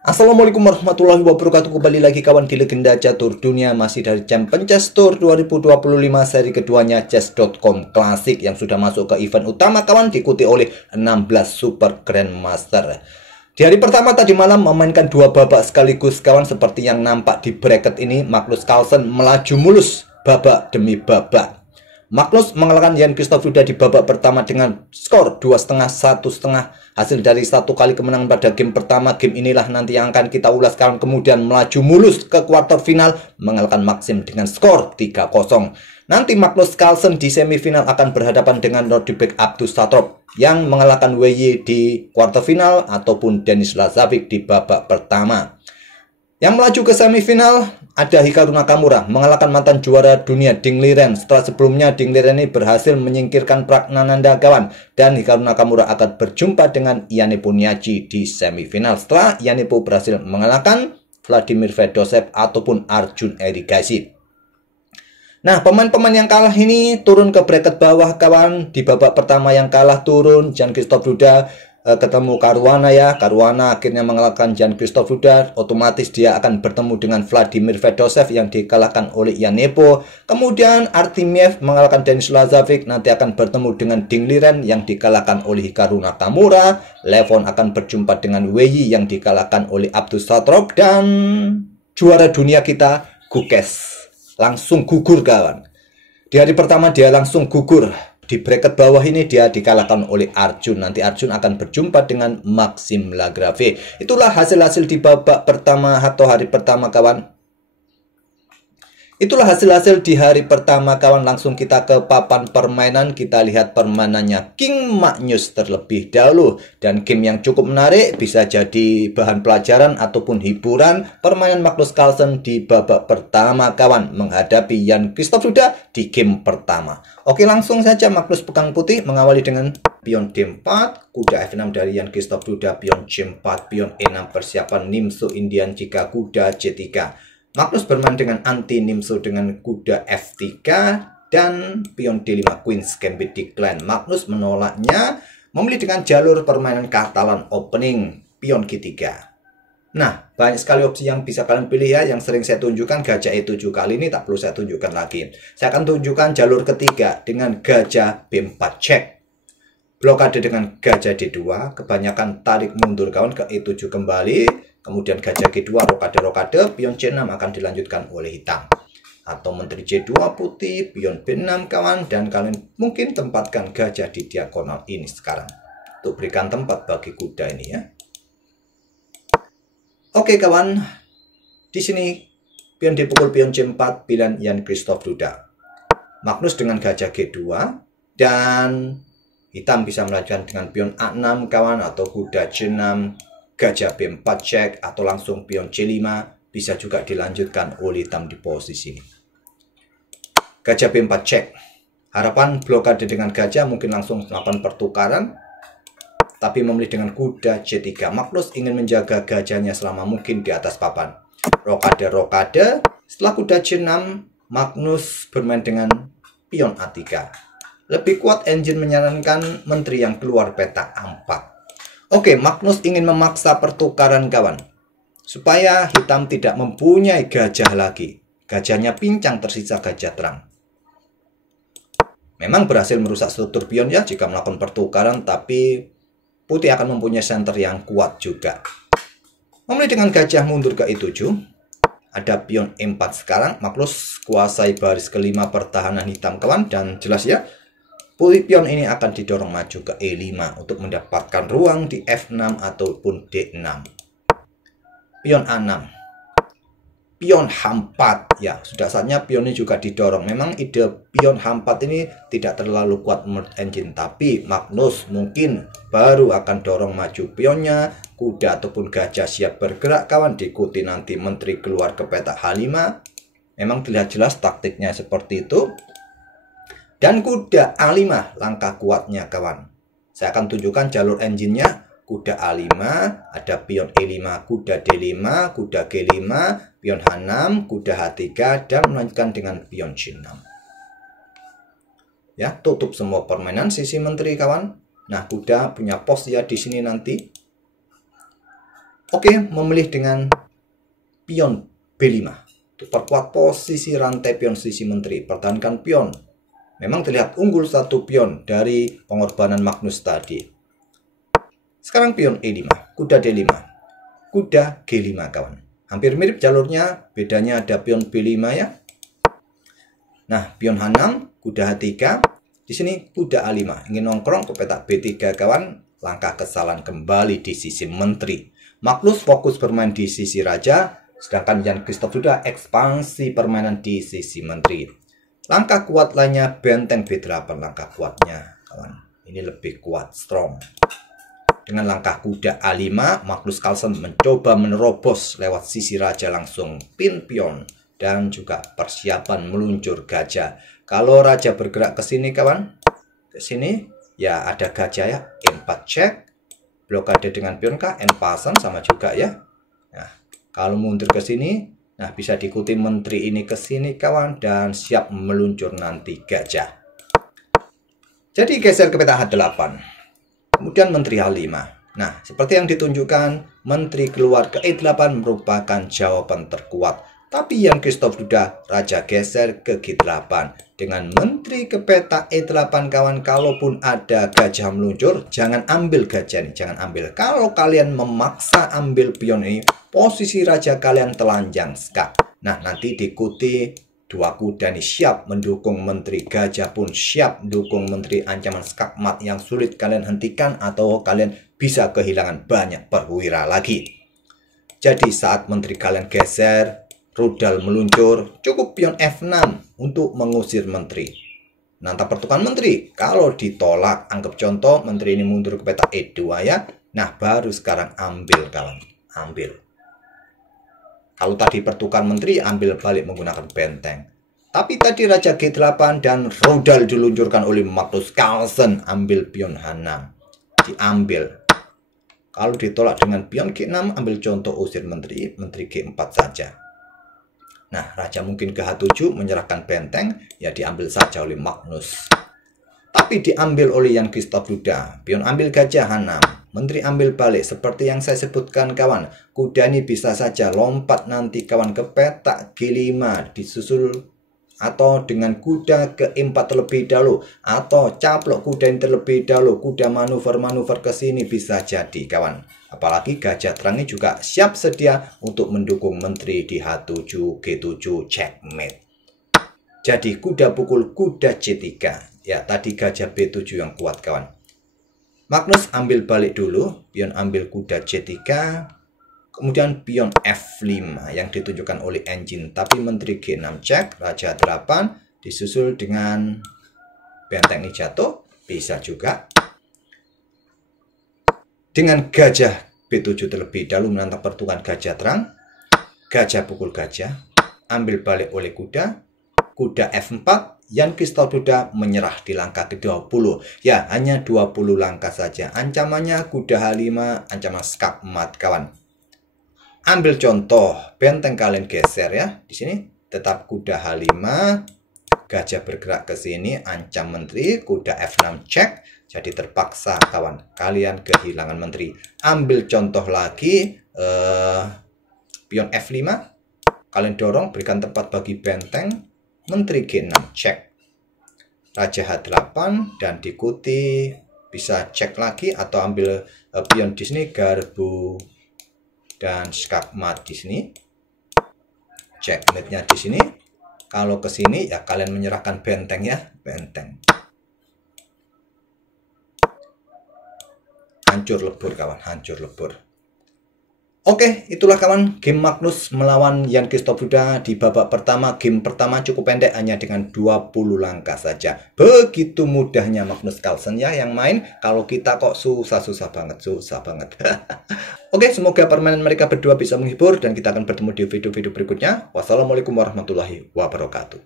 Assalamualaikum warahmatullahi wabarakatuh. Kembali lagi kawan di Legenda Catur Dunia, masih dari Champions Tour 2025 seri keduanya Chess.com Classic yang sudah masuk ke event utama kawan, diikuti oleh 16 Super Grandmaster. Di hari pertama tadi malam memainkan dua babak sekaligus kawan, seperti yang nampak di bracket ini. Magnus Carlsen melaju mulus babak demi babak. Magnus mengalahkan Jan-Christoph Ruda di babak pertama dengan skor 2,5, 1,5. Hasil dari satu kali kemenangan pada game pertama. Game inilah nanti yang akan kita ulas sekarang. Kemudian melaju mulus ke kuarter final, mengalahkan Maxim dengan skor 3-0. Nanti Magnus Carlsen di semifinal akan berhadapan dengan Nordibek Abdusatov yang mengalahkan WY di kuarter final, ataupun Denis Lazovic di babak pertama. Yang melaju ke semifinal ada Hikaru Nakamura mengalahkan mantan juara dunia Ding Liren. Setelah sebelumnya Ding Liren ini berhasil menyingkirkan Praggnanandhaa kawan, dan Hikaru Nakamura akan berjumpa dengan Yanepo Niachi di semifinal setelah Yanepo berhasil mengalahkan Vladimir Fedosev ataupun Arjun Erigaisi. Nah, pemain-pemain yang kalah ini turun ke bracket bawah kawan. Di babak pertama yang kalah turun Jan-Christoph Ruda ketemu Caruana ya. Caruana akhirnya mengalahkan Jan-Christoph Ruda. Otomatis dia akan bertemu dengan Vladimir Fedosev yang dikalahkan oleh Yanepo. Kemudian Artemiev mengalahkan Denis Lazovic, nanti akan bertemu dengan Ding Liren yang dikalahkan oleh Hikaru Nakamura. Levon akan berjumpa dengan WY yang dikalahkan oleh Abdusatov, dan juara dunia kita Gukes langsung gugur kawan. Di hari pertama dia langsung gugur. Di bracket bawah ini dia dikalahkan oleh Arjun. Nanti Arjun akan berjumpa dengan Maxim Lagrave. Itulah hasil-hasil di babak pertama atau hari pertama kawan. Itulah hasil-hasil di hari pertama kawan. Langsung kita ke papan permainan. Kita lihat permainannya King Magnus terlebih dahulu. Dan game yang cukup menarik, bisa jadi bahan pelajaran ataupun hiburan. Permainan Magnus Carlsen di babak pertama kawan, menghadapi Jan-Christoph Ruda di game pertama. Oke, langsung saja Magnus pegang putih mengawali dengan pion D4, kuda F6 dari Jan-Christoph Ruda, pion C4, pion E6, persiapan Nimzo Indian jika kuda C3. Magnus bermain dengan anti Nimzo dengan kuda F3 dan pion D5 Queen's Gambit decline. Magnus menolaknya, memilih dengan jalur permainan Catalan opening, pion G3. Nah, banyak sekali opsi yang bisa kalian pilih ya. Yang sering saya tunjukkan gajah E7, kali ini tak perlu saya tunjukkan lagi. Saya akan tunjukkan jalur ketiga dengan gajah B4 check. Blokade dengan gajah D2, kebanyakan tarik mundur kawan ke E7 kembali. Kemudian gajah G2, rokade-rokade, pion C6 akan dilanjutkan oleh hitam. Atau menteri C2 putih, pion B6 kawan. Dan kalian mungkin tempatkan gajah di diagonal ini sekarang, untuk berikan tempat bagi kuda ini ya. Oke kawan, di sini pion dipukul pion C4, pilihan Jan-Christoph Ruda. Magnus dengan gajah G2, dan hitam bisa melanjutkan dengan pion A6 kawan, atau kuda C6, gajah B4 check, atau langsung pion C5 bisa juga dilanjutkan oleh hitam di posisi ini. Gajah B4 check. Harapan blokade dengan gajah mungkin langsung melakukan pertukaran, tapi memilih dengan kuda C3. Magnus ingin menjaga gajahnya selama mungkin di atas papan. Rokade-rokade. Setelah kuda C6, Magnus bermain dengan pion A3. Lebih kuat engine menyarankan menteri yang keluar peta A4. Oke, Magnus ingin memaksa pertukaran kawan, supaya hitam tidak mempunyai gajah lagi. Gajahnya pincang, tersisa gajah terang. Memang berhasil merusak struktur pion ya jika melakukan pertukaran, tapi putih akan mempunyai center yang kuat juga. Memilih dengan gajah mundur ke E7. Ada pion E4 sekarang. Magnus kuasai baris kelima pertahanan hitam kawan, dan jelas ya, pion ini akan didorong maju ke E5 untuk mendapatkan ruang di F6 ataupun D6. Pion A6. Pion H4. Ya, sudah saatnya pion ini juga didorong. Memang ide pion H4 ini tidak terlalu kuat menurut engine, tapi Magnus mungkin baru akan dorong maju pionnya. Kuda ataupun gajah siap bergerak kawan, diikuti nanti menteri keluar ke peta H5. Memang terlihat jelas taktiknya seperti itu. Dan kuda A5, langkah kuatnya kawan. Saya akan tunjukkan jalur engine-nya. Kuda A5, ada pion E5, kuda D5, kuda G5, pion H6, kuda H3, dan melanjutkan dengan pion C6. Ya, tutup semua permainan sisi menteri kawan. Nah, kuda punya pos ya di sini nanti. Oke, memilih dengan pion B5 untuk perkuat posisi rantai pion sisi menteri. Pertahankan pion. Memang terlihat unggul satu pion dari pengorbanan Magnus tadi. Sekarang pion E5, kuda D5, kuda G5 kawan. Hampir mirip jalurnya, bedanya ada pion B5 ya. Nah, pion H6, kuda H3. Di sini kuda A5, ingin nongkrong ke petak B3 kawan. Langkah kesalahan kembali di sisi menteri. Magnus fokus bermain di sisi raja, sedangkan Jan Christoph sudah ekspansi permainan di sisi menteri. Langkah kuat lainnya benteng B8, langkah kuatnya kawan. Ini lebih kuat, strong. Dengan langkah kuda A5, Magnus Carlsen mencoba menerobos lewat sisi raja langsung pin pion dan juga persiapan meluncur gajah. Kalau raja bergerak ke sini kawan, ke sini ya ada gajah ya, E4 check. Blokade dengan pion K, N pasang sama juga ya. Nah, kalau mundur ke sini, nah bisa diikuti menteri ini ke sini kawan dan siap meluncur nanti gajah. Jadi geser ke peta H8. Kemudian menteri H5. Nah, seperti yang ditunjukkan, menteri keluar ke E8 merupakan jawaban terkuat. Tapi Jan Christoph sudah raja geser ke G8. Dengan menteri ke peta E8 kawan, kalaupun ada gajah meluncur, jangan ambil gajah ini, jangan ambil. Kalau kalian memaksa ambil pion ini, posisi raja kalian telanjang skak. Nah, nanti diikuti dua kuda ini siap mendukung menteri, gajah pun siap mendukung menteri, ancaman skakmat yang sulit kalian hentikan atau kalian bisa kehilangan banyak perwira lagi. Jadi saat menteri kalian geser, rudal meluncur, cukup pion F6 untuk mengusir menteri. Nanti pertukaran menteri, kalau ditolak, anggap contoh menteri ini mundur ke peta E2 ya. Nah, baru sekarang ambil kawan, ambil. Kalau tadi pertukaran menteri, ambil balik menggunakan benteng. Tapi tadi raja G8 dan rudal diluncurkan oleh Magnus Carlsen, ambil pion H6. Diambil. Kalau ditolak dengan pion G6, ambil contoh usir menteri, menteri G4 saja. Nah, raja mungkin ke H7 menyerahkan benteng, ya diambil saja oleh Magnus. Tapi diambil oleh Jan Christoph Duda. Pion ambil gajah H6. Menteri ambil balik. Seperti yang saya sebutkan kawan. Kuda ini bisa saja lompat nanti kawan ke petak G5. Disusul atau dengan kuda ke E4 terlebih dahulu. Atau caplok kuda ini terlebih dahulu. Kuda manuver-manuver ke sini bisa jadi kawan. Apalagi gajah terang ini juga siap sedia untuk mendukung menteri di H7, G7, checkmate. Jadi kuda pukul kuda C3. Ya, tadi gajah B7 yang kuat kawan. Magnus ambil balik dulu. Pion ambil kuda C3. Kemudian pion F5 yang ditunjukkan oleh engine. Tapi menteri G6 cek. Raja 8 disusul dengan benteng ini jatuh. Bisa juga. Dengan gajah B7 terlebih dahulu menantang pertukaran gajah terang. Gajah pukul gajah. Ambil balik oleh kuda. Kuda F4, Jan Christoph Duda menyerah di langkah ke-20. Ya, hanya 20 langkah saja. Ancamannya kuda H5, ancaman skakmat kawan. Ambil contoh, benteng kalian geser ya. Di sini tetap kuda H5, gajah bergerak ke sini, ancam menteri, kuda F6 cek. Jadi terpaksa kawan, kalian kehilangan menteri. Ambil contoh lagi, pion F5, kalian dorong, berikan tempat bagi benteng. Menteri G6 cek. Raja H8 dan diikuti bisa cek lagi atau ambil pion di sini garbu dan skakmat di sini. Checkmate-nya di sini. Kalau ke sini ya kalian menyerahkan benteng ya, benteng. Hancur lebur kawan, hancur lebur. Oke, itulah kawan game Magnus melawan Jan Christoph Duda di babak pertama. Game pertama cukup pendek, hanya dengan 20 langkah saja. Begitu mudahnya Magnus Carlsen ya yang main. Kalau kita kok susah banget, susah banget. Oke, semoga permainan mereka berdua bisa menghibur dan kita akan bertemu di video-video berikutnya. Wassalamualaikum warahmatullahi wabarakatuh.